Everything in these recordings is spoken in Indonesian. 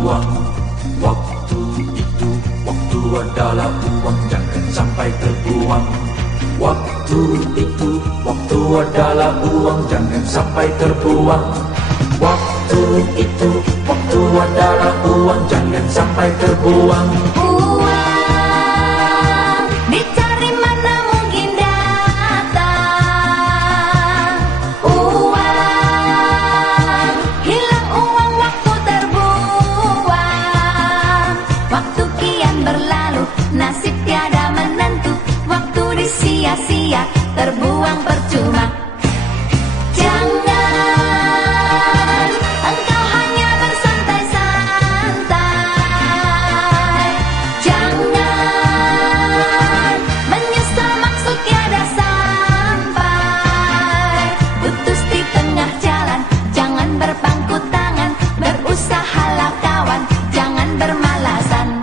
terbuang. Waktu itu, waktu adalah uang, jangan sampai terbuang. Waktu itu, waktu adalah uang, jangan sampai terbuang. Waktu itu, waktu adalah uang, jangan sampai terbuang. Uang dicari mana mungkin datang. Uang hilang, uang waktu terbuang. Waktu kian berlalu, nasib tiada menentu. Waktu disia-sia, terbuang percuma. Jangan engkau hanya bersantai-santai. Jangan menyesal maksud tiada sampai. Putus di tengah jalan, jangan berpangku tangan. Berusahalah kawan, jangan bermalasan.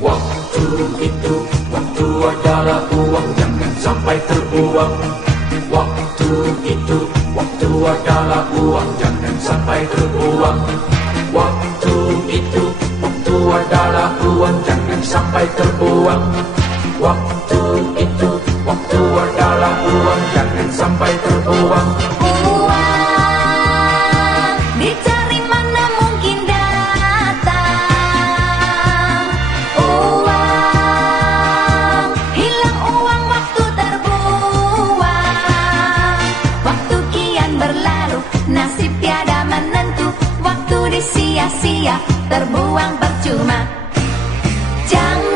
Waktu itu, waktu adalah uang, jangan sampai terbuang. Waktu itu, waktu adalah uang, jangan sampai terbuang. Waktu itu, waktu adalah uang, jangan sampai terbuang. Waktu itu, waktu adalah uang, jangan sampai terbuang. Uang dicari mana mungkin datang. Uang hilang, uang waktu terbuang. Waktu kian berlalu, nasib tiada menentu. Waktu disia-sia, terbuang percuma. Jangan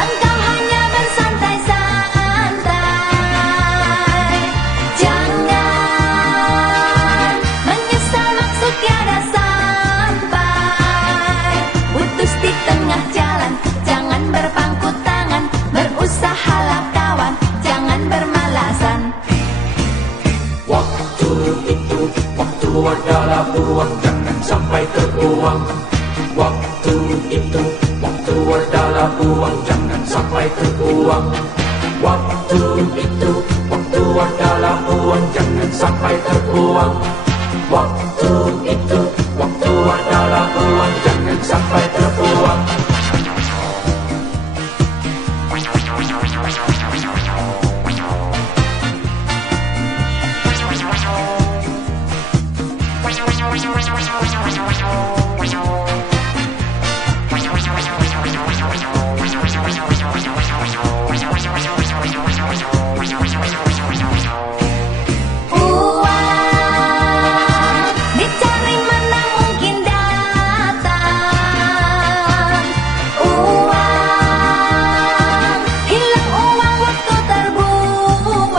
engkau hanya bersantai-santai. Jangan menyesal maksud tiada sampai. Putus di tengah jalan, jangan berpangku tangan. Berusahalah kawan, jangan bermalasan. Waktu itu, waktu adalah uang, jangan sampai terbuang. Waktu itu, waktu adalah uang, jangan sampai terbuang. Waktu itu, waktu adalah uang, jangan sampai terbuang. Waktu itu, waktu adalah uang, jangan sampai terbuang. Uang dicari mana mungkin datang. Uang hilang, uang waktu terbuang.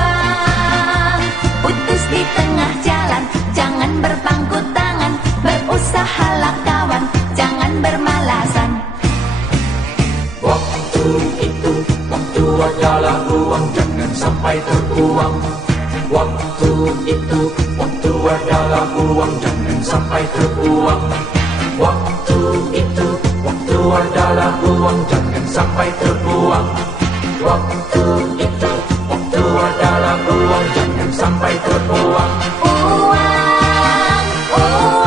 Putus di tengah jalan, jangan berpangku tangan. Berusahalah kawan, jangan bermalasan. Waktu itu, waktu adalah uang, jangan sampai terbuang. Waktu itu, waktu adalah uang, jangan sampai terbuang. Waktu itu, waktu adalah uang, jangan sampai terbuang. Waktu itu, waktu adalah uang, jangan sampai terbuang. Uang, uang,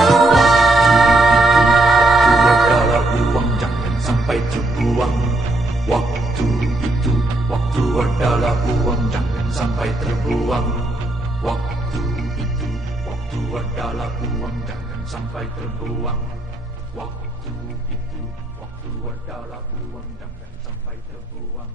uang. Adalah uang, jangan sampai terbuang. Waktu itu, waktu adalah uang, jangan sampai terbuang. Waktu itu, waktu adalah uang, jangan sampai terbuang. Waktu itu, waktu adalah uang, jangan sampai terbuang.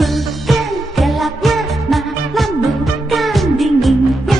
Bukan gelapnya malam, bukan dinginnya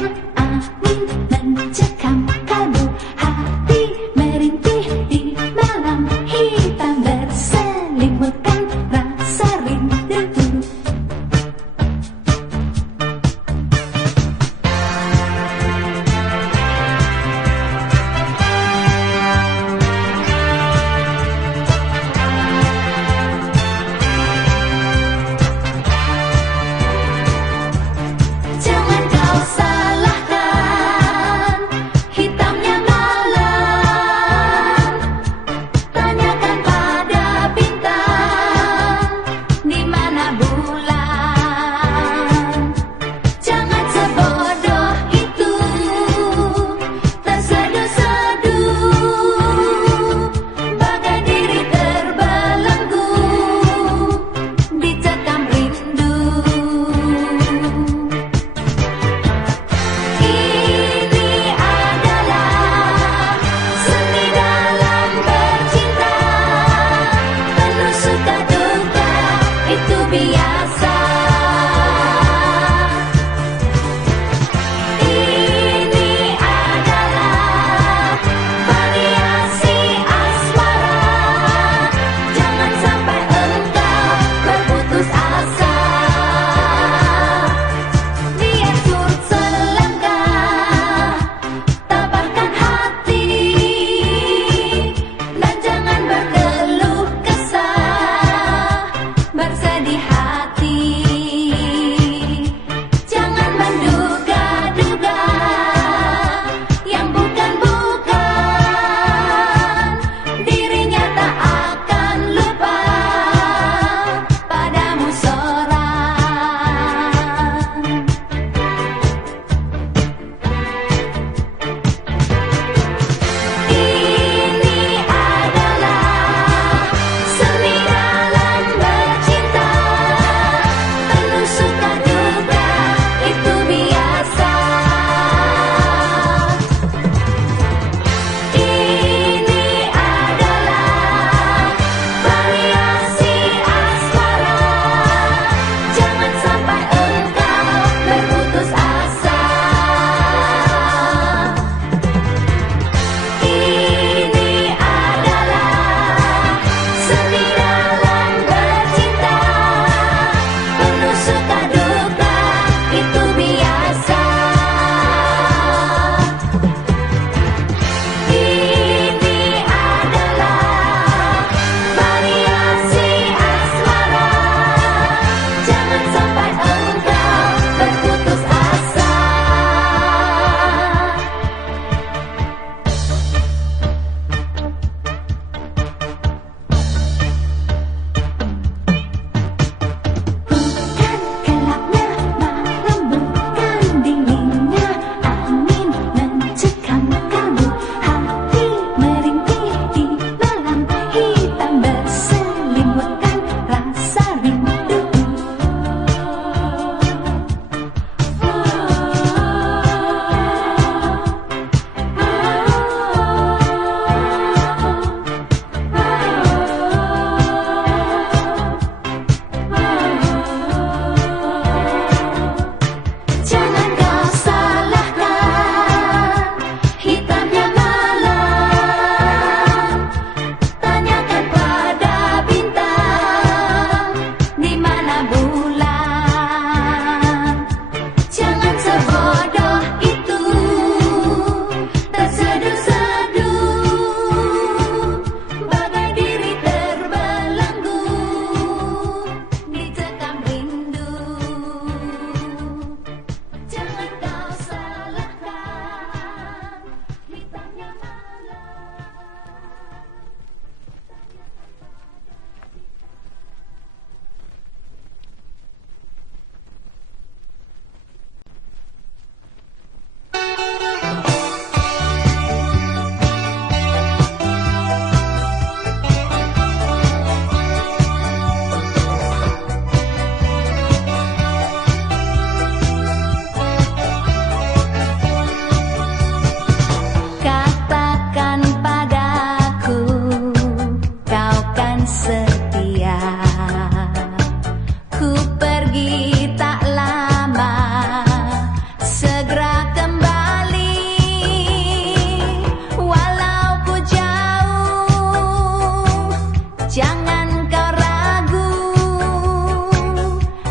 setia. Ku pergi tak lama, segera kembali. Walau ku jauh, jangan kau ragu,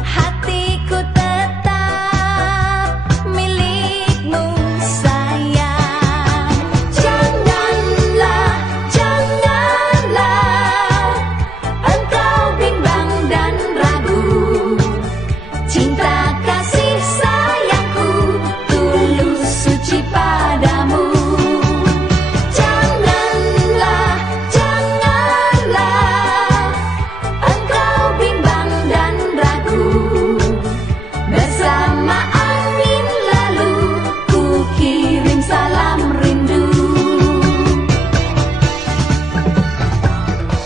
hatiku tetap milikmu sayang. Janganlah, janganlah engkau bimbang dan ragu, cinta kasih sayangku tulus suci padamu. Janganlah, janganlah engkau bimbang dan ragu, bersama angin lalu ku kirim salam rindu.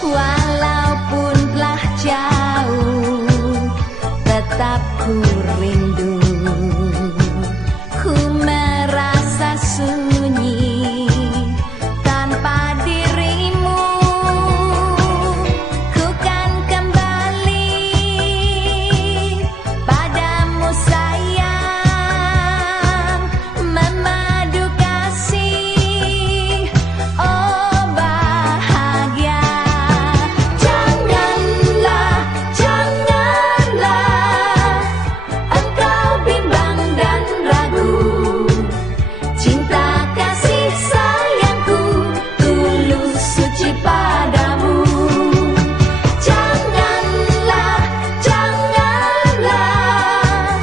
Walaupun telah jauh, tetap ku rindu. Ku merasa sunyi tanpa dirimu. Ku kan kembali padamu sayang, memadu kasih, oh bahagia. Janganlah, janganlah engkau bimbang dan ragu, cinta kasih sayangku tulus suci padamu. Janganlah, janganlah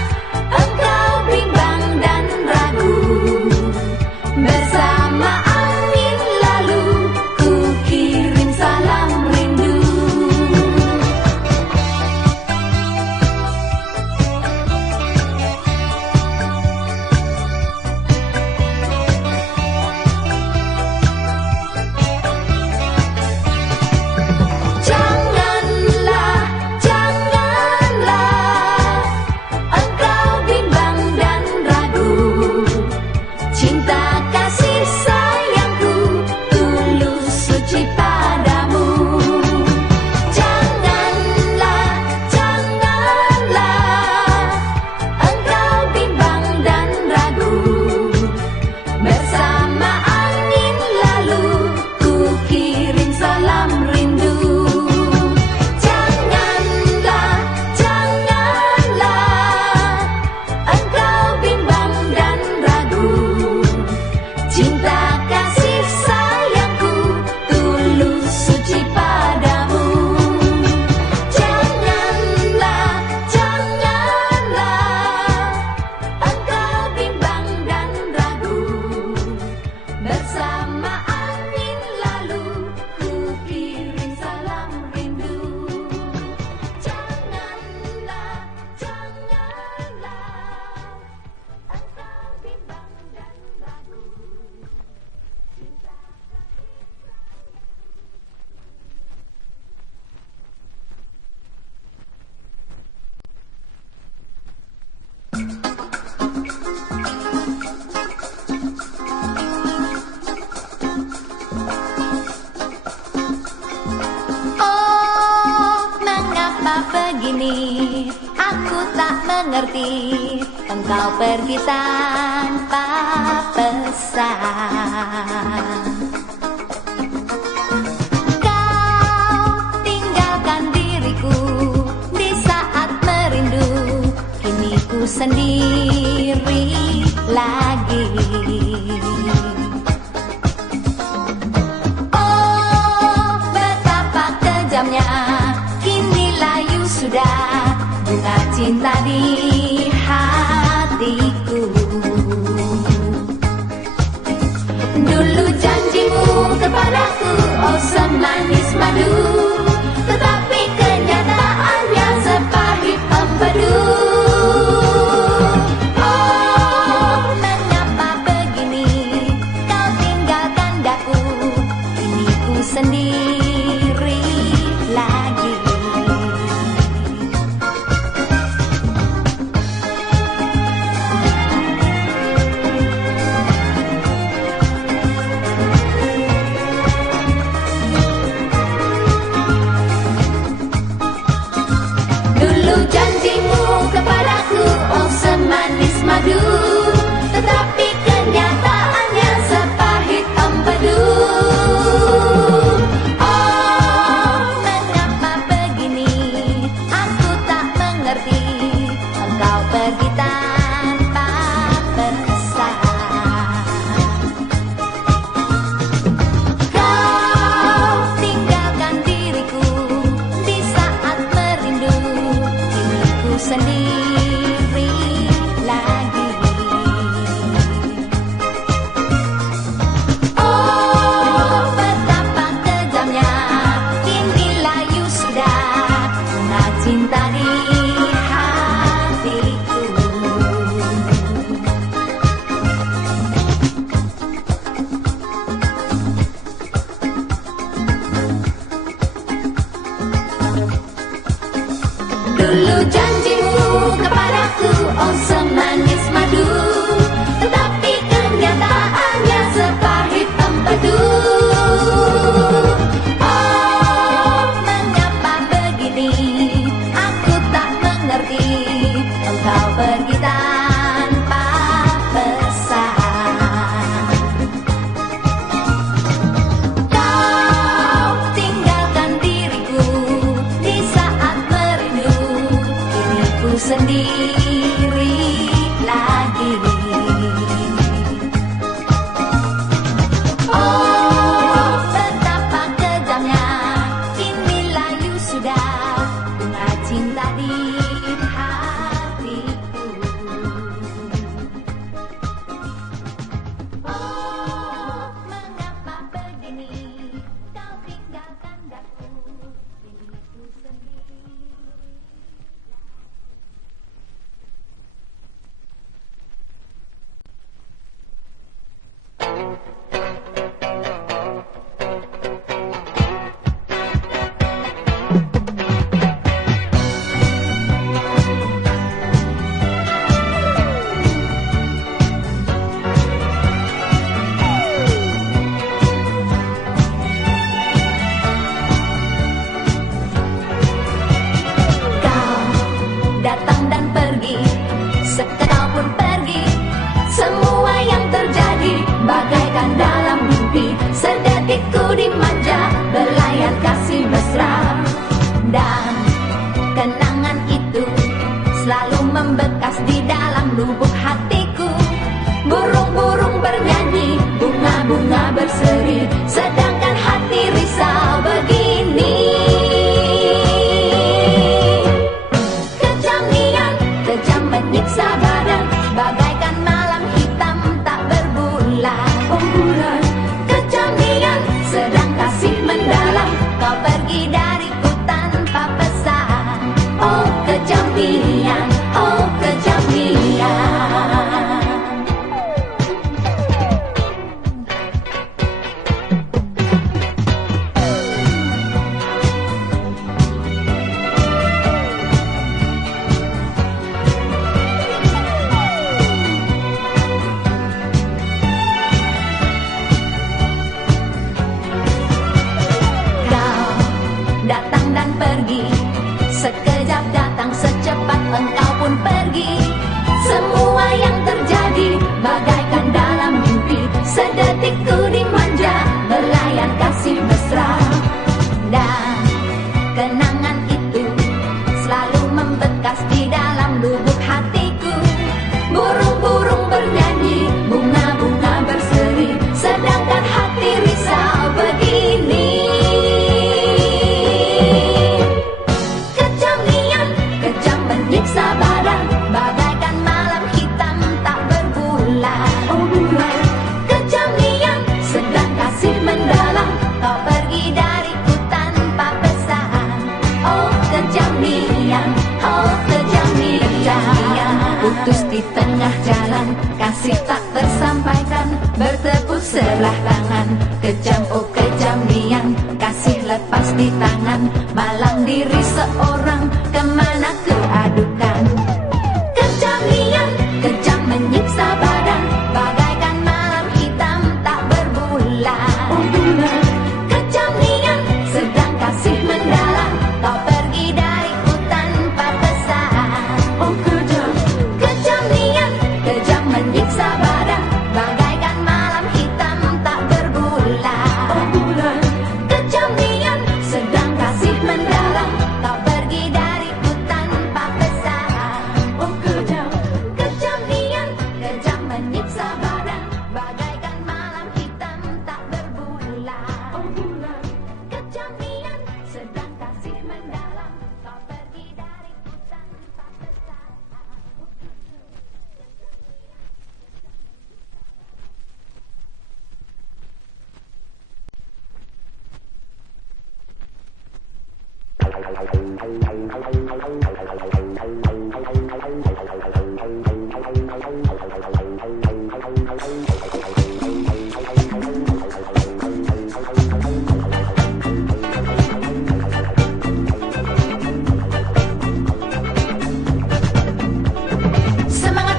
engkau bimbang dan ragu, bersama angin lalu ku kirim salam rindu. Janganlah, janganlah engkau bimbang dan ragu, cinta kasih sayangku tulus suci padamu. Janganlah, janganlah engkau bimbang dan ragu, bersama angin lalu ku kirim salam rindu. Janganlah, janganlah engkau bimbang dan ragu, cinta kasih sayangku tulus suci padamu. Janganlah, janganlah engkau bimbang dan ragu, bersama angin lalu ku kirim salam rindu. Janganlah, janganlah engkau bimbang dan ragu, cinta Oh, mengapa begini? Aku tak mengerti. Engkau pergi tanpa pesan. Kau tinggalkan diriku di saat merindu. Kini ku sendiri lagi. Oh, betapa kejamnya, kini layu sudah bunga cinta di hatiku. Dulu janjimu kepadaku, oh semanis madu, tetapi kenyataannya sepahit empedu. Oh, mengapa begini? Kau tinggalkan daku, kini ku sendiri lagi. sendiri lagi. Oh, betapa kejamnya kini layu sudah bunga cinta di hatiku. Dulu janjimu kepadaku, oh semanis madu, tetapi kenyataannya sepahit empedu. Oh, mengapa begini? Aku tak mengerti. Engkau pergi tanpa pesan. Kau tinggalkan diriku di saat merindu. Kini ku sendiri lagi. Oh, betapa kejamnya kini layu sudah bunga cinta di hatiku. Oh, mengapa begini? Kau tinggalkan daku, kini ku sendiri. Kau datang dan pergi, sekedar pun pergi. Semua yang terjadi bagaikan dalam mimpi. Sedetik ku dimanja, belayan kasih mesra. Dan kenangan itu selalu membekas di dalam lubuk hatiku. Burung-burung bernyanyi, bunga-bunga berseri, sedangkan hati risau begini. Kejam niat, kejam menyiksa badan, bagaikan malam hitam tak berbulan. Oh bulan, kejam niat, sedang kasih mendalam, kau pergi dariku tanpa pesan. Oh kejam niat, oh kejam niat. Kau datang dan pergi, sekejap datang secepat engkau pun pergi. Semua yang terjadi bagaikan dalam mimpi. Sedetik ku dimanja, belayan kasih mesra. Dan kenangan itu selalu membekas di dalam lubuk hatiku. Burung-burung bernyanyi, bunga-bunga berseri, sedangkan hati risau begini. Kejam niat, kejam menyiksa badan, bagaikan malam hitam tak berbulan. Oh bulan, kejam niat, sedang kasih mendalam, kau pergi dariku tanpa pesan. Oh kejam niat, oh kejam niat. Putus di tengah jalan, kasih tak tersampaikan, bertepuk sebelah tangan. Kejam oh kejam niat, kasih lepas di tangan, malang diri seorang, kemana ku adukan. Kejam niat, kejam menyiksa badan, bagaikan malam hitam tak berbulan. Oh bulan, kejam niat, sedang kasih mendalam, kau pergi dariku tanpa pesan. Oh kejam, kejam niat, kejam menyiksa badan, bagaikan malam hitam tak berbulan. Oh bulan, kejam niat, sedang kasih mendalam, kau pergi dariku tanpa Semangat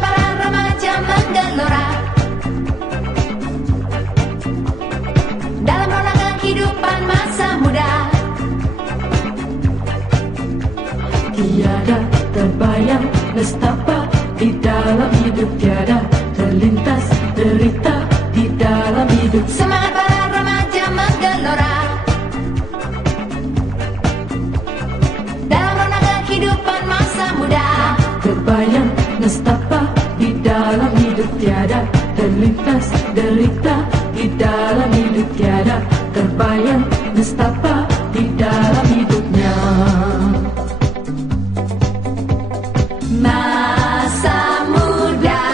para remaja menggelora dalam rona kehidupan masa muda. Tiada terbayang nestapa di dalam hidup, tiada terlintas derita di dalam hidup. Semangat para remaja menggelora dalam rona kehidupan masa muda. Terbayang nestapa di dalam hidup, tiada terlintas derita di dalam hidup, tiada terbayang nestapa di dalam hidupnya. Masa muda,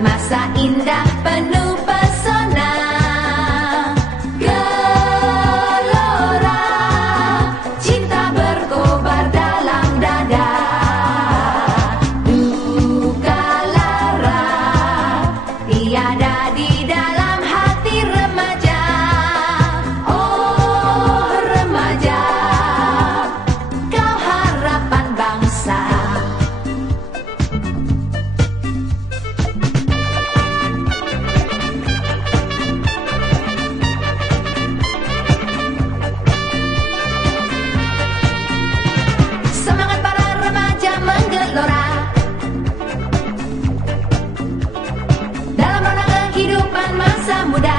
masa indah penuh pesona, gelora, cinta berkobar dalam dada, duka lara tiada di dalam hati remaja. Oh remaja, kau harapan bangsa. Semangat para remaja menggelora dalam rona kehidupan masa muda.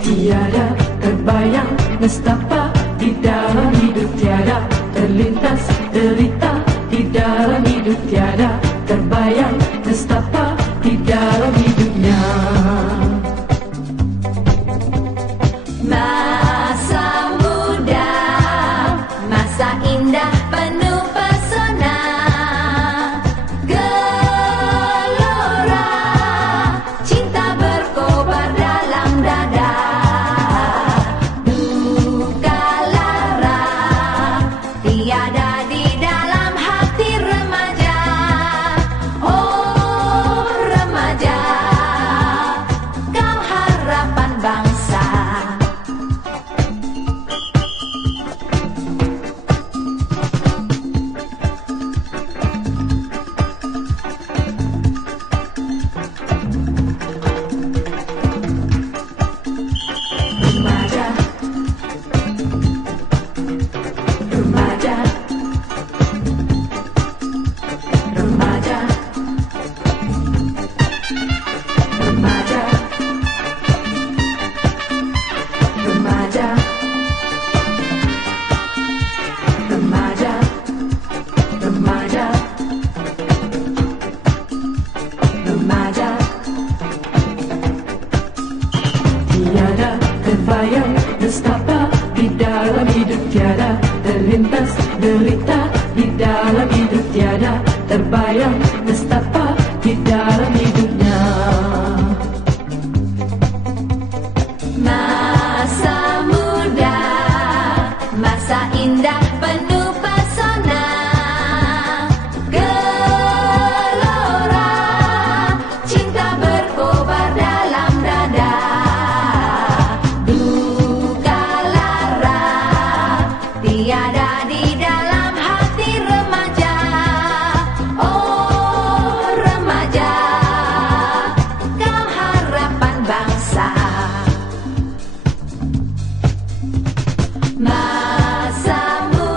Tiada terbayang nestapa di dalam hidup, tiada terlintas derita di dalam hidup, tiada terbayang nestapa di dalam hidupnya. Masa muda, masa indah penuh pesona, gelora, cinta berkobar dalam dada, duka lara tiada di dalam hati remaja. Oh remaja, kau harapan bangsa. Remaja, remaja, remaja, remaja, remaja, remaja, remaja, remaja. Tiada terbayang nestapa di dalam hidup, tiada terlintas derita di dalam hidup, tiada terbayang nestapa di dalam hidupnya. Masa muda, masa indah penuh pesona, gelora, cinta berkobar dalam dada, duka lara tiada di dalam hati remaja. Oh remaja, kau harapan bangsa. Masa muda,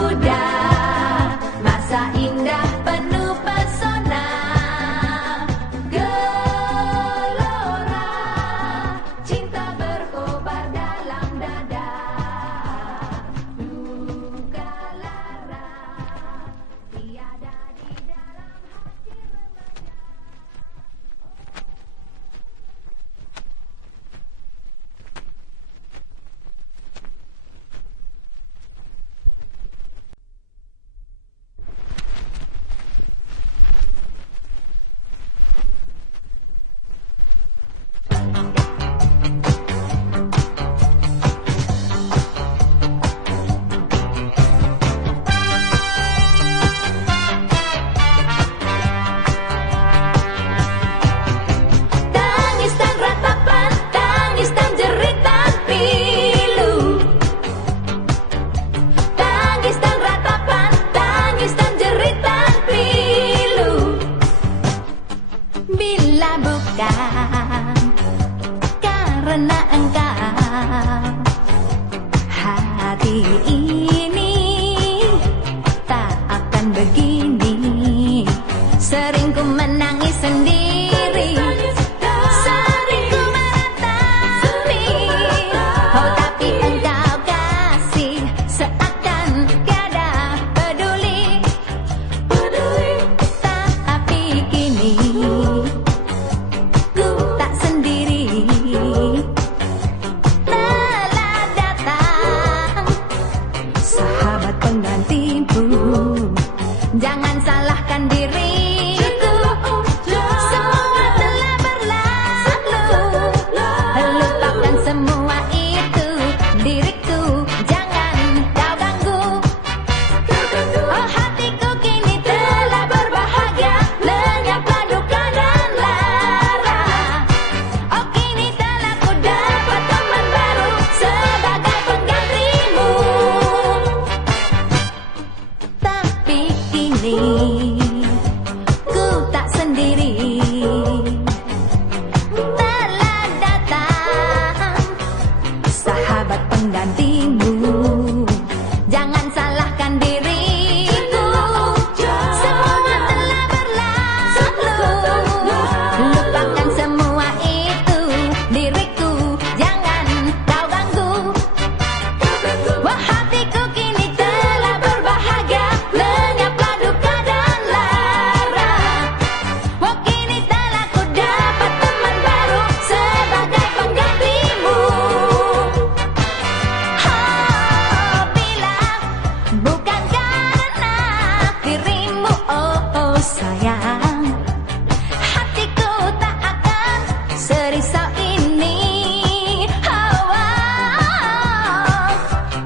hati ini tak akan begini. Sering ku menangis sendiri, sering ku meratapi. Oh tapi engkau kasih seakan tiada peduli. Tapi kini ku tak sendiri. Telah datang sahabat penggantimu. Jangan salahkan diriku, semua telah berlalu. Lupakan semua itu, diriku jangan kau ganggu. Oh hatiku kini telah berbahagia, lenyaplah duka dan lara. Oh kini telah ku dapat teman baru sebagai penggantimu. Tapi kini ku tak sendiri. Telah datang sahabat penggantimu. Jangan salahkan diriku, semua telah berlalu. Lupakan semua itu, diriku jangan kau ganggu. Wah hatiku kini telah berbahagia, lenyaplah duka dan lara. Wah kini telah ku dapat teman baru sebagai penggantimu. Oh bila bukan karena dirimu, oh sayang, hatiku tak akan serisau ini.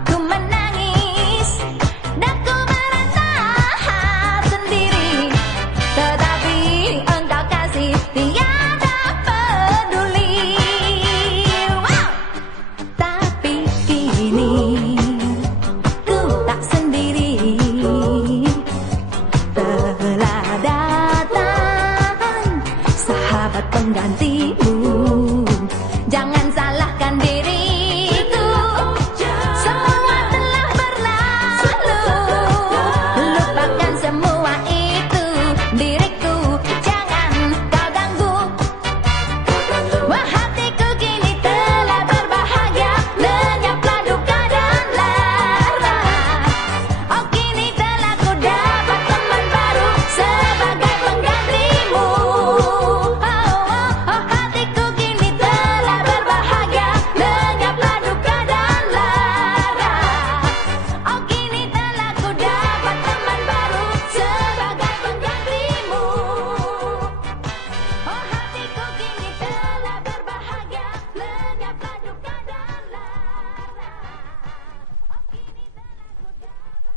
Ku menangis dan ku merasa sendiri. Tetapi engkau kasih tiada peduli. Wow! Tapi kini ku tak sendiri. Telah datang sahabat penggantimu. Jangan salahkan diriku, semua telah berlalu. Lupakan semua itu, diriku jangan kau ganggu. Wah hatiku kini telah berbahagia, lenyaplah duka dan lara. Oh kini telah ku dapat teman baru sebagai penggantimu. Oh hatiku kini telah berbahagia, lenyaplah duka dan lara. Oh kini telah ku dapat teman baru sebagai penggantimu. Oh hatiku kini telah berbahagia, lenyaplah duka dan lara. Oh kini telah ku dapat.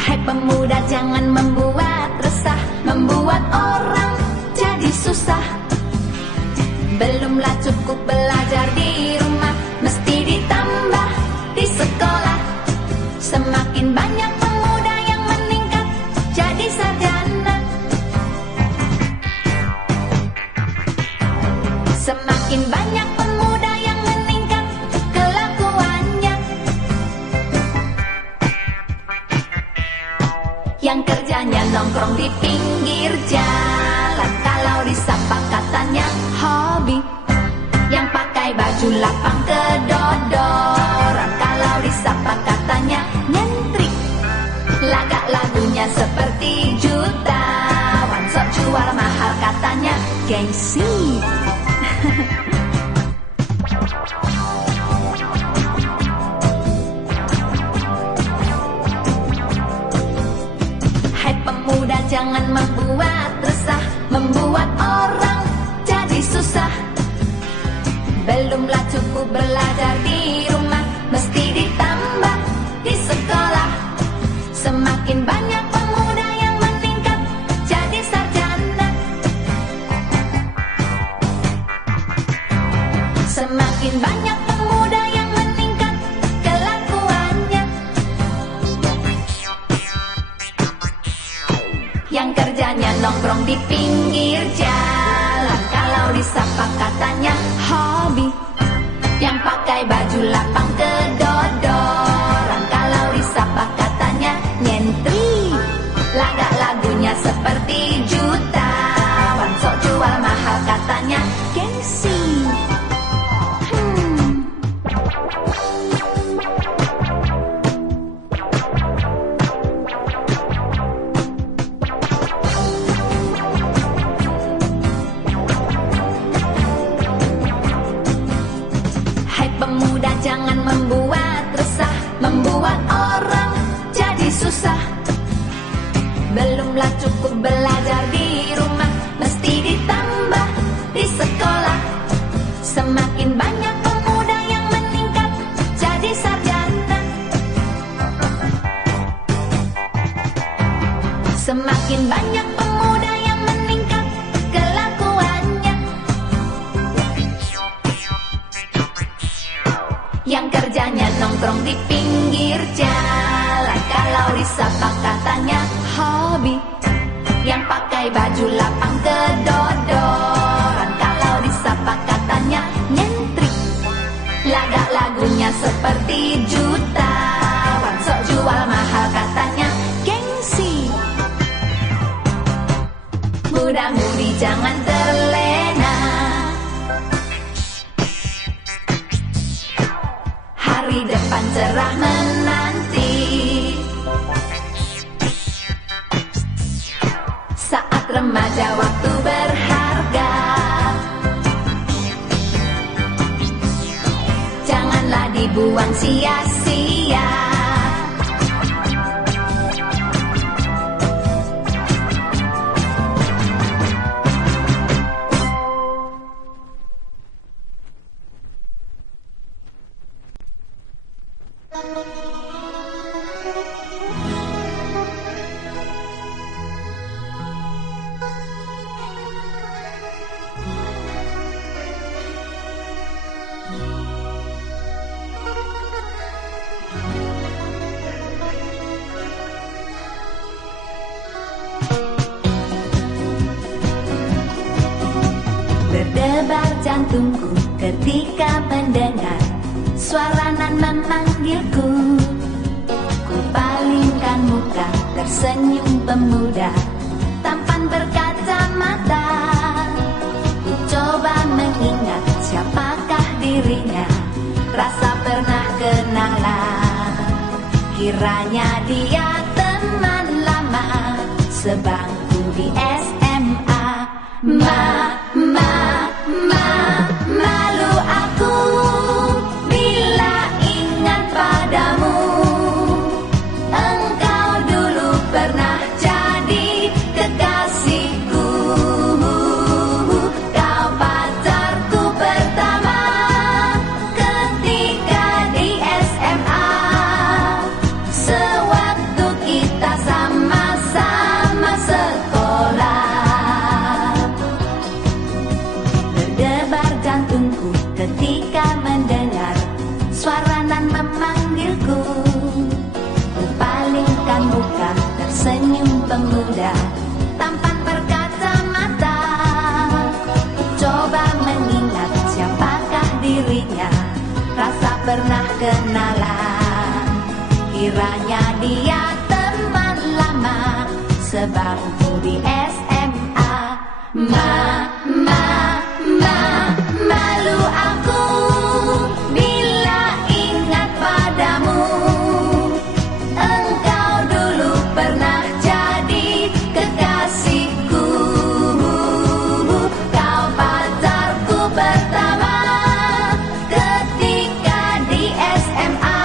Hai pemuda jangan membuat resah, membuat orang jadi susah. Belumlah cukup belajar di rumah, mesti ditambah di sekolah. Semakin banyak pemuda yang meningkat jadi sarjana, semakin banyak pemuda yang meningkat kelakuannya. Yang kerjanya nongkrong di pinggir jalan, kalau disapa katanya hobi. Yang pakai baju lapang kedodoran, kalau disapa katanya nyentrik. Lagak lagunya seperti jutawan, sok jual mahal katanya gengsi. Hai pemuda jangan membuat resah, membuat orang jadi susah. Belumlah cukup belajar di rumah, mesti ditambah di sekolah. Semakin banyak pemuda yang meningkat jadi sarjana, semakin banyak pemuda yang meningkat kelakuannya, yang kerjanya nongkrong di pinggir jalan. Kalau disapa katanya hobi, yang pakai baju lapang kedodoran. Kalau disapa katanya nyentri, laga lagunya seperti jutawan. Sok jual mahal katanya gengsi. Pemuda jangan membuat resah, membuat orang jadi susah. Belumlah cukup belajar di rumah, mesti ditambah di sekolah. Semakin banyak pemuda yang meningkat jadi sarjana, semakin banyak pemuda yang meningkat kelakuannya, yang kerjanya nongkrong di pinggir jalan. Kalau disapa katanya hobi, yang pakai baju lapang kedodoran. Kalau disapa katanya nyentrik, laga lagunya seperti jutawan. Sok jual mahal katanya gengsi. Muda-mudi jangan terlena, hari depan cerah menanti. Saat remaja waktu berharga, janganlah dibuang sia-sia. Berdebar jantungku ketika mendengar suara nan memanggilku. Ku palingkan muka, tersenyum pemuda tampan berkacamata. Ku coba mengingat siapakah dirinya, rasa pernah kenalan. Kiranya dia teman lama sebangku di SMA. Malu aku bila ingat padamu. Engkau dulu pernah jadi kekasihku. Kau pacarku pertama ketika di SMA. Sewaktu kita sama-sama sekolah. Berdebar jantungku ketika mendengar suara nan memanggilku. Ku palingkan muka, tersenyum pemuda tampan berkacamata. Ku coba mengingat siapakah dirinya, rasa pernah kenalan. Kiranya dia teman lama sebangku di SMA. Malu aku bila ingat padamu. Engkau dulu pernah jadi kekasihku. Kau pacarku pertama ketika di SMA.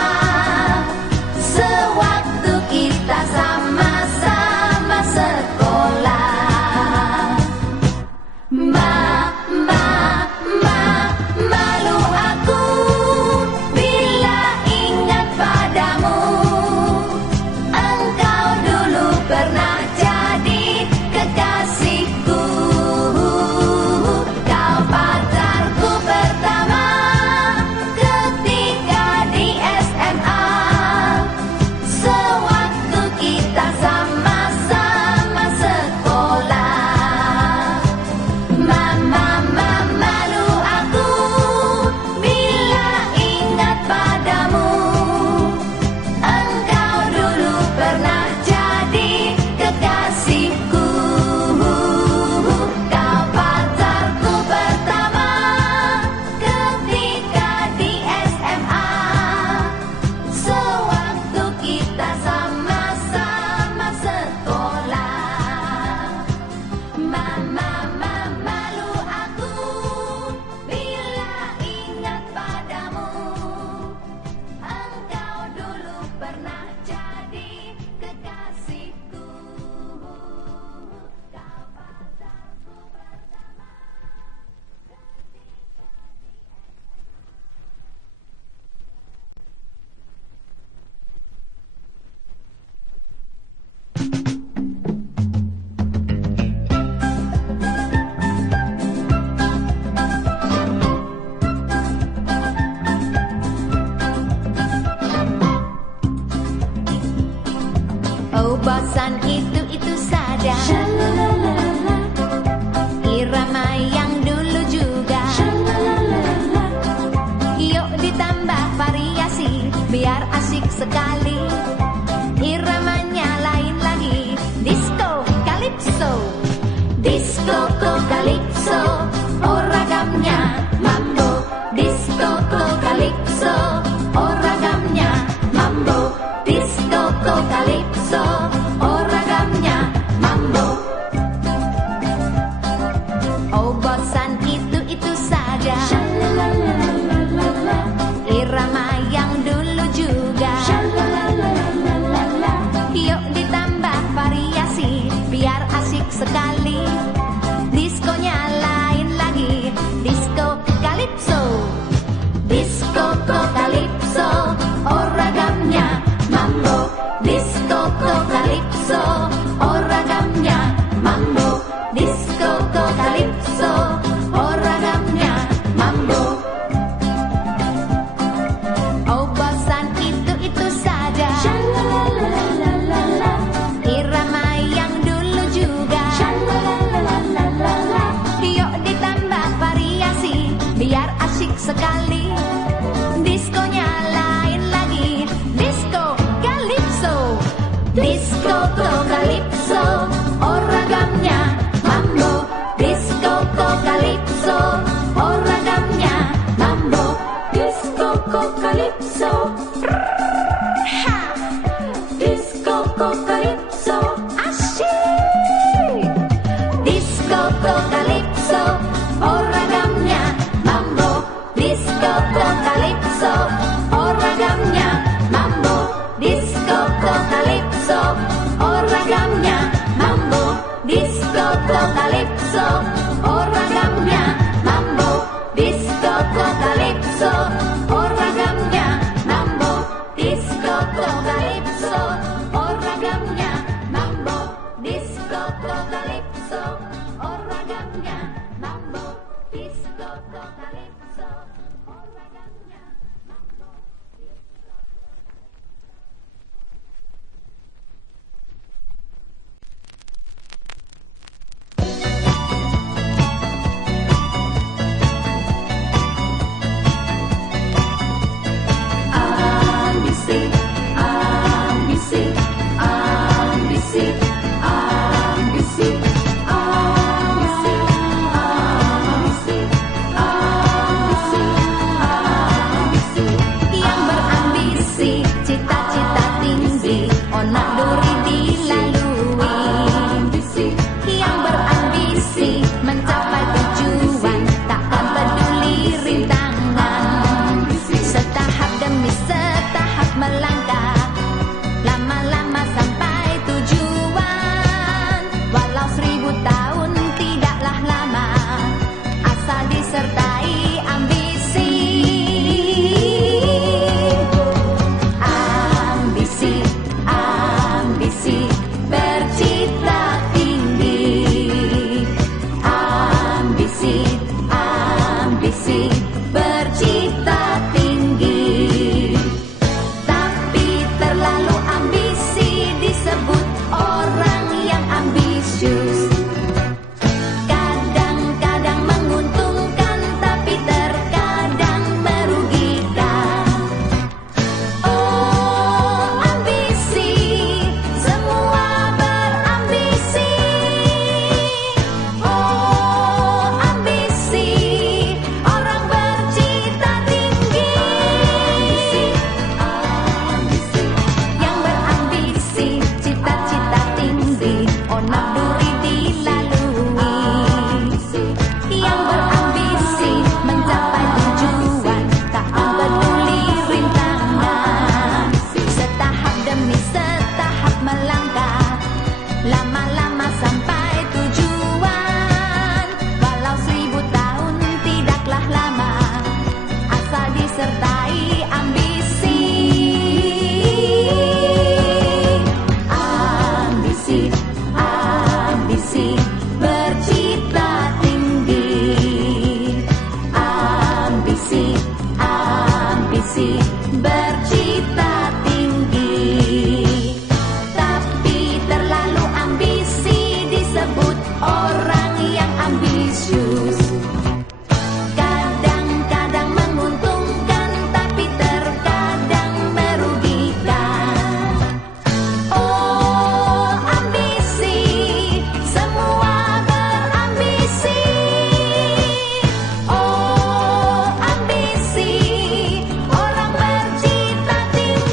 Sewaktu kita sama-sama sekolah. ada, irama yang dulu juga. Yuk ditambah variasi biar asik sekali. Diskonya lain lagi, disco calypso. Disco calypso, oh ragamnya mambo. Disco calypso, oh ragamnya mambo. Disco calypso, oh ragamnya mambo. Oh bosan itu saja, irama yang dulu juga. Yuk ditambah variasi biar asik sekali. Diskonya lain lagi, disco calypso. Disco calypso, oh ragamnya mambo. Disco calypso, oh ragamnya mambo. Disco calypso, ha! Disco calypso, asyik. Disco calypso, oh ragamnya mambo. Disco calypso, oh ragamnya mambo. Disco calypso, oh ragamnya mambo. Disco calypso, oh ragamnya mambo. Disco calypso, oh ragamnya mambo. Disco calypso, oh ragamnya mambo. Disco calypso, oh ragamnya mambo. Disco calypso, oh ragamnya mambo. Ambisi, ambisi, ambisi, ambisi, ambisi, ambisi, ambisi, ambisi. Yang berambisi, cita-cita tinggi, onak duri dilalui. Yang berambisi, mencapai tujuan, takkan peduli rintangan. Setahap demi setahap melangkah, lama-lama sampai tujuan. Walau 1000 tahun tidaklah lama, asal disertai ambisi. Ambisi, ambisi, bercita tinggi. Ambisi, ambisi, bercita tinggi. Tapi terlalu ambisi disebut orang yang ambisius. Kadang-kadang menguntungkan, tapi terkadang merugikan. Oh ambisi, semua berambisi. Oh ambisi, orang bercita tinggi. Ambisi, yang berambisi, cita-cita tinggi, onak duri dilalui. Yang berambisi, mencapai tujuan, tak peduli rintangan. Setahap demi setahap melangkah, lama-lama sampai tujuan. Walau 1000 tahun tidaklah lama, asal disertai ambisi. Ambisi, ambisi, bercita tinggi. Ambisi, ambisi, bercita tinggi. Tapi terlalu ambisi disebut orang yang ambisius. Kadang-kadang menguntungkan, tapi terkadang merugikan. Oh ambisi, semua berambisi. Oh ambisi, orang bercita tinggi.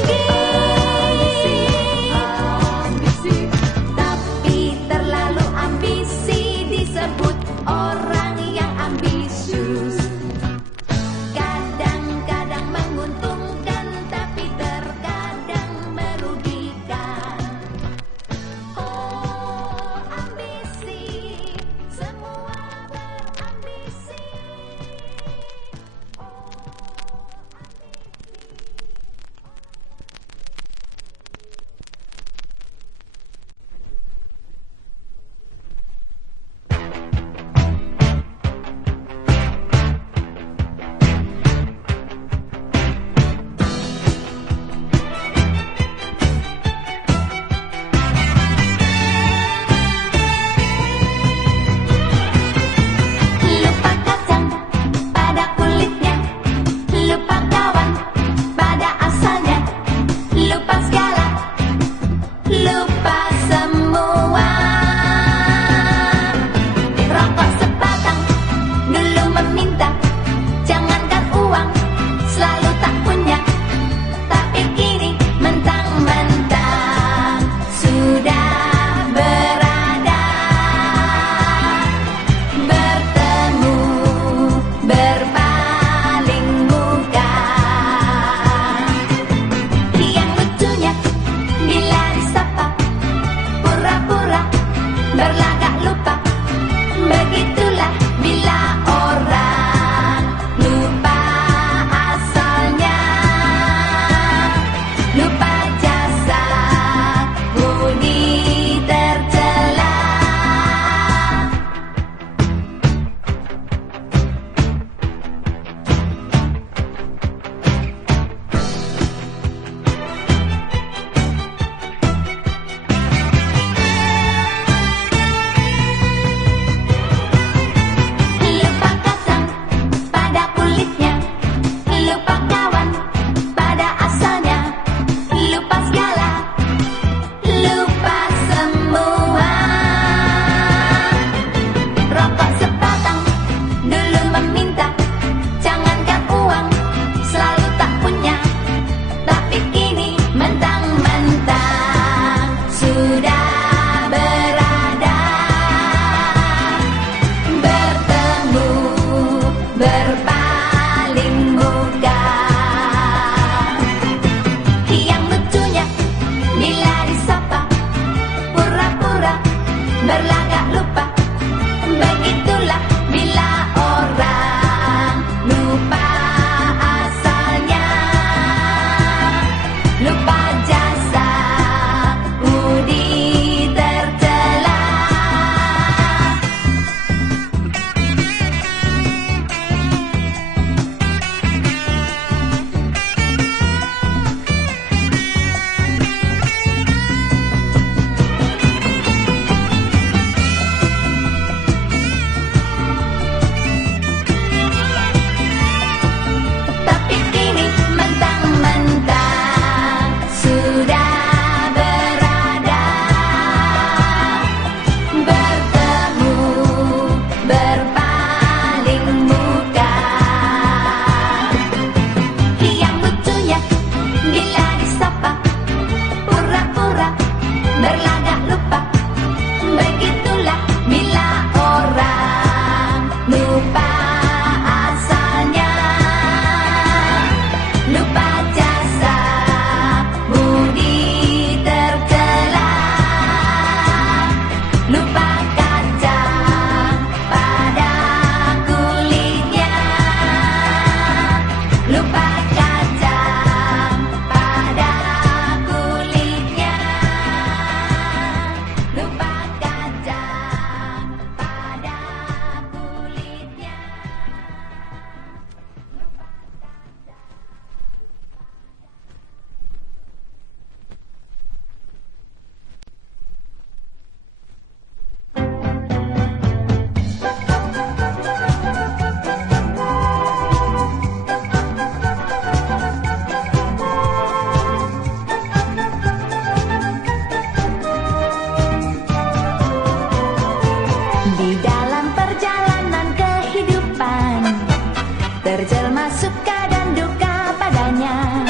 terjelma suka dan duka padanya.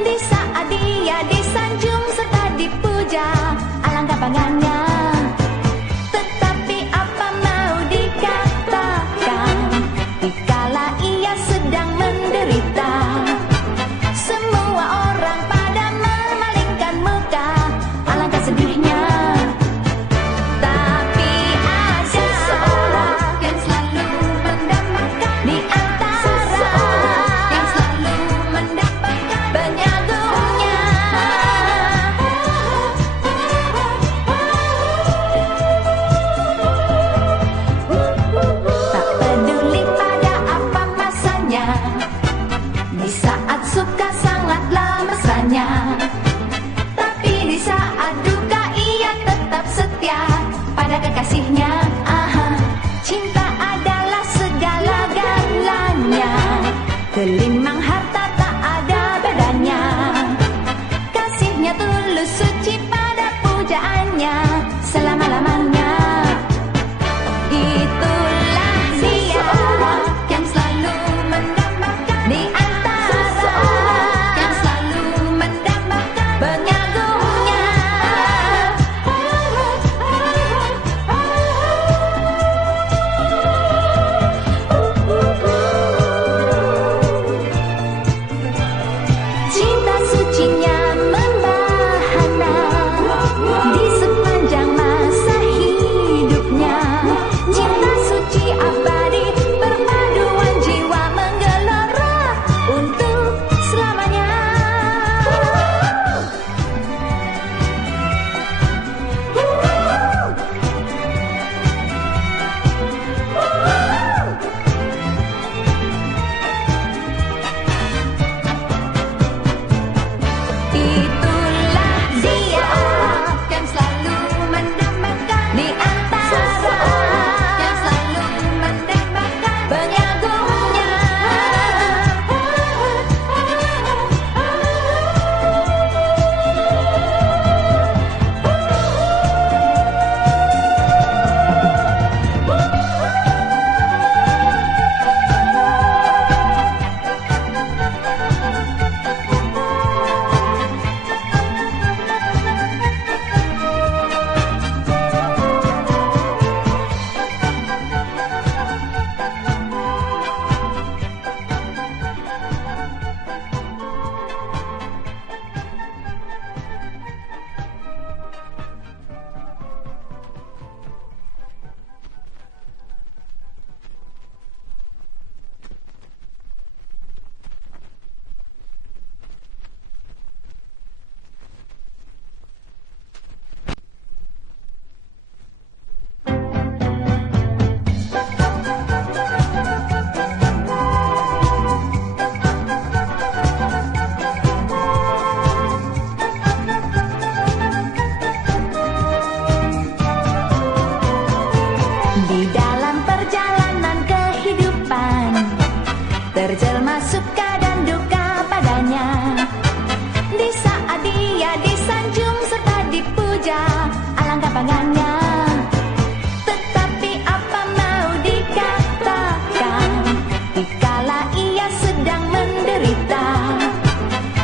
Di saat dia disanjung serta dipuja, alangkah banganya. Tetapi apa mau dikatakan, dikala ia sedang menderita, semua orang pada memalingkan muka, alangkah sedihnya. Tapi ada seseorang yang selalu mendapatkan, di antara yang selalu mendapatkan penyagungnya. Tak peduli pada apa masanya, di saat suka sangatlah mesranya, tapi di saat duka ia tetap setia pada kekasihnya. Aha, cinta adalah segala-galanya, kelimang harta tak ada bedanya. Kasihnya tulus suci pada pujaannya selama-lamanya. Itulah dia yang selalu mendapatkan, di antara yang selalu mendapatkan penyagungnya. Cinta sucinya membahana di sepanjang masa hidupnya. Cinta suci abadi, perpaduan jiwa menggelora untuk selamanya. Itulah dia yang selalu mendapatkan, di antara yang selalu mendapatkan penyagungnya. Di dalam perjalanan kehidupan, terjelma suka dan duka padanya. Di saat dia disanjung serta dipuja, alangkah banganya. Tetapi apa mau dikatakan, dikala ia sedang menderita,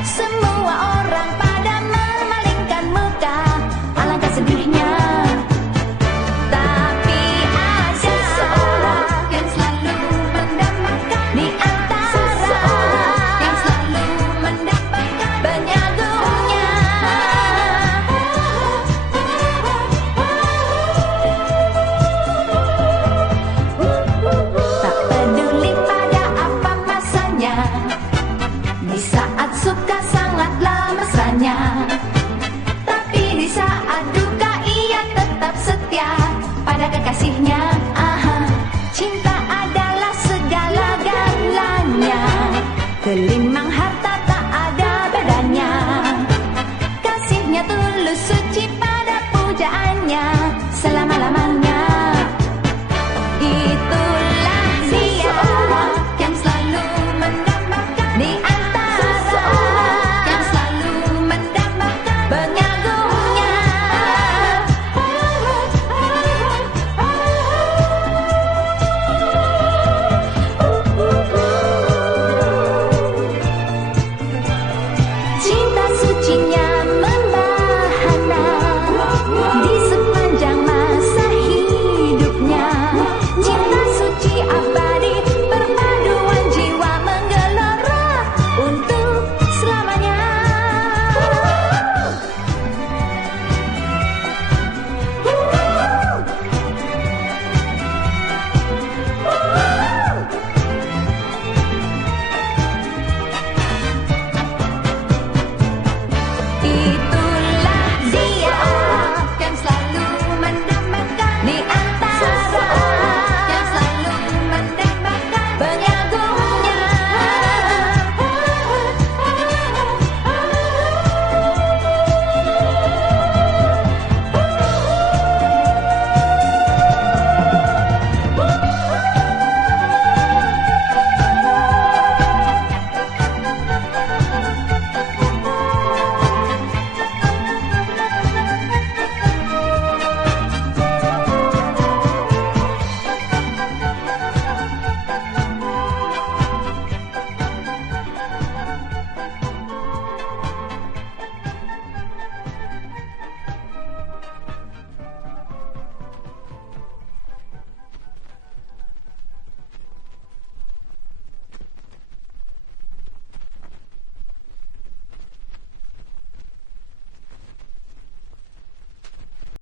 semua orang pada memalingkan muka, alangkah sedihnya. Tapi ada seseorang yang selalu mendapatkan, di antara yang selalu mendapatkan penyagungnya. Tak peduli pada apa masanya, di saat suka sangatlah mesranya, tapi di saat duka ia tetap setia pada kekasihnya. Aha, cinta adalah segala-galanya, kelimang harta